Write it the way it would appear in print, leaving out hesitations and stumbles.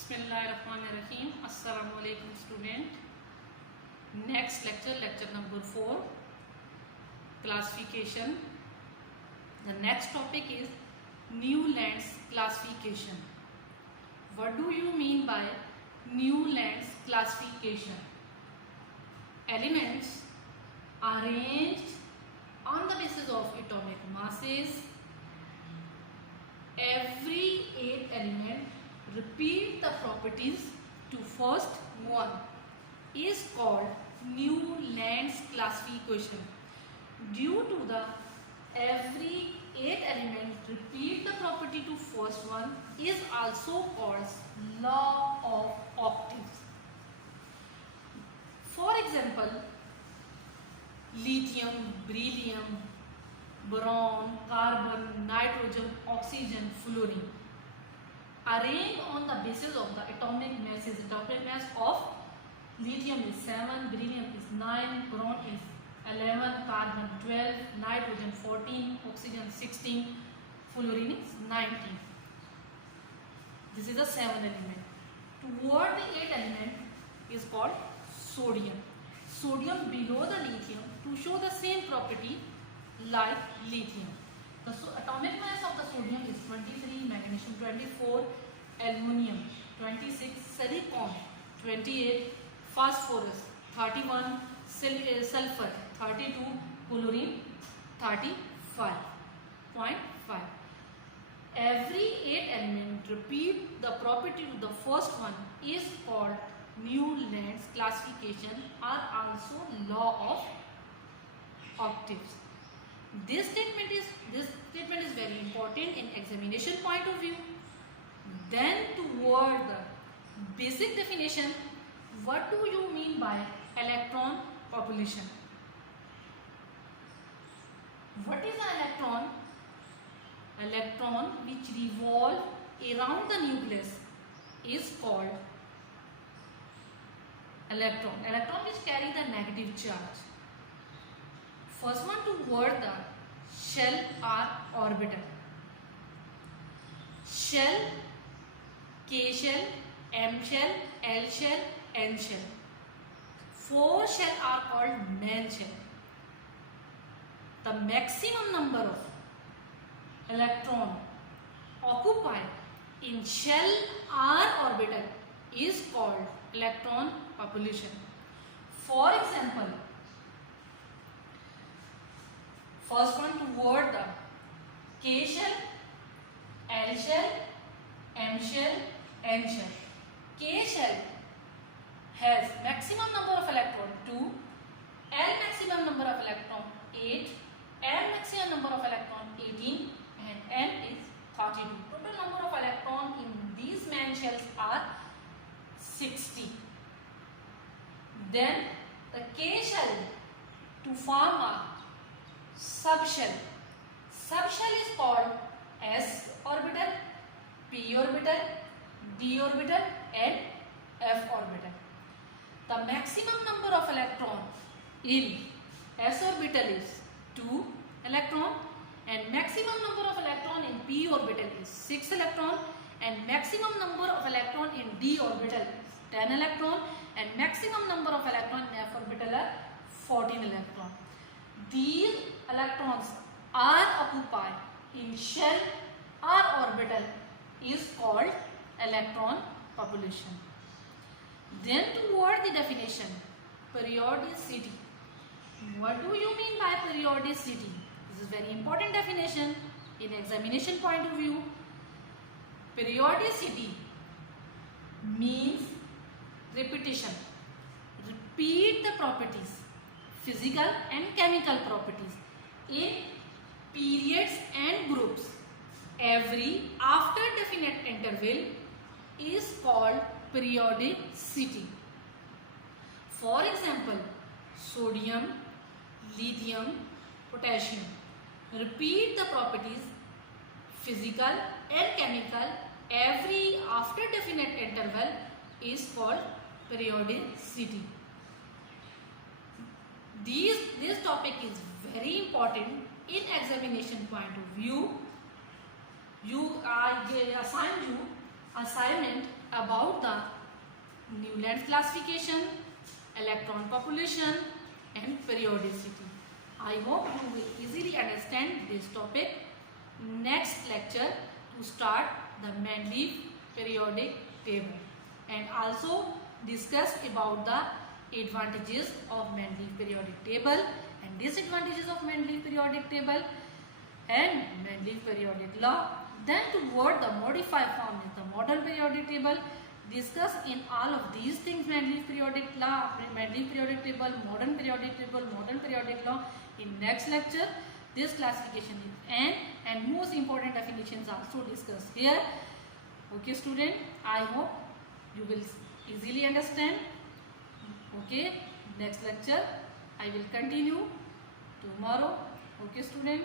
Bismillahirrahmanirrahim. Assalamu alaikum student. Next lecture, lecture number 4, classification. The next topic is new lands classification. What do you mean by new lands classification? Elements arranged on the basis of atomic masses. Every 8 element repeat the properties to first one is called new lands classification. Due to the every 8 element repeat the property to first one is also called law of octaves. For example, lithium, beryllium, boron, carbon, nitrogen, oxygen, fluorine arranged on the basis of the atomic masses. Atomic mass of lithium is 7, beryllium is 9, boron is 11, carbon 12, nitrogen 14, oxygen 16, fluorine is 19. This is a 7 element. Toward the 8 element is called sodium. Sodium below the lithium to show the same property like lithium. The atomic mass of the sodium is 23, magnesium 24, aluminum 26, silicon 28, phosphorus 31, sulfur 32, chlorine 35.5. Every 8 element repeat the property to the first one is called new lands classification or also law of octaves. This statement is very important in examination point of view. Then toward the basic definition, what do you mean by electron population? What is an electron? Electron which revolve around the nucleus is called electron. Electron which carry the negative charge. First one toward the shell or orbital. Shell, K shell, M shell, L shell, N shell. 4 shell are called main shell. The maximum number of electron occupied in shell or orbital is called electron population. For example, first one toward the K shell, L shell, M shell, N shell. K shell has maximum number of electron 2, L maximum number of electron 8, M maximum number of electron 18 and N is 32. Total number of electron in these main shells are 60. Then the K shell to form a subshell. Subshell is called S orbital, P orbital, D orbital and F orbital. The maximum number of electron in S orbital is 2 electron and maximum number of electron in P orbital is 6 electron and maximum number of electron in D orbital is 10 electron and maximum number of electron in F orbital are 14 electron. These electrons are occupied in shell or orbital is called electron population. Then toward the definition, periodicity. What do you mean by periodicity? This is very important definition in examination point of view. Periodicity means repetition. Repeat the properties, physical and chemical properties in periods and groups every after definite interval is called periodicity. For example, sodium, lithium, potassium repeat the properties physical and chemical every after definite interval is called periodicity. This topic is very important in examination point of view. I assign you assignment about the Newland classification, electron population and periodicity. I hope you will easily understand this topic. Next lecture to start the Mendeleev periodic table and also discuss about the advantages of Mendeleev periodic table and disadvantages of Mendeleev periodic table and Mendeleev periodic law. Then toward the modified form is the modern periodic table. Discuss in all of these things: Mendeleev periodic law, Mendeleev periodic table, modern periodic law in next lecture. This classification is N and most important definitions also discussed here. Okay student, I hope you will easily understand. Okay, next lecture I will continue tomorrow. Okay student.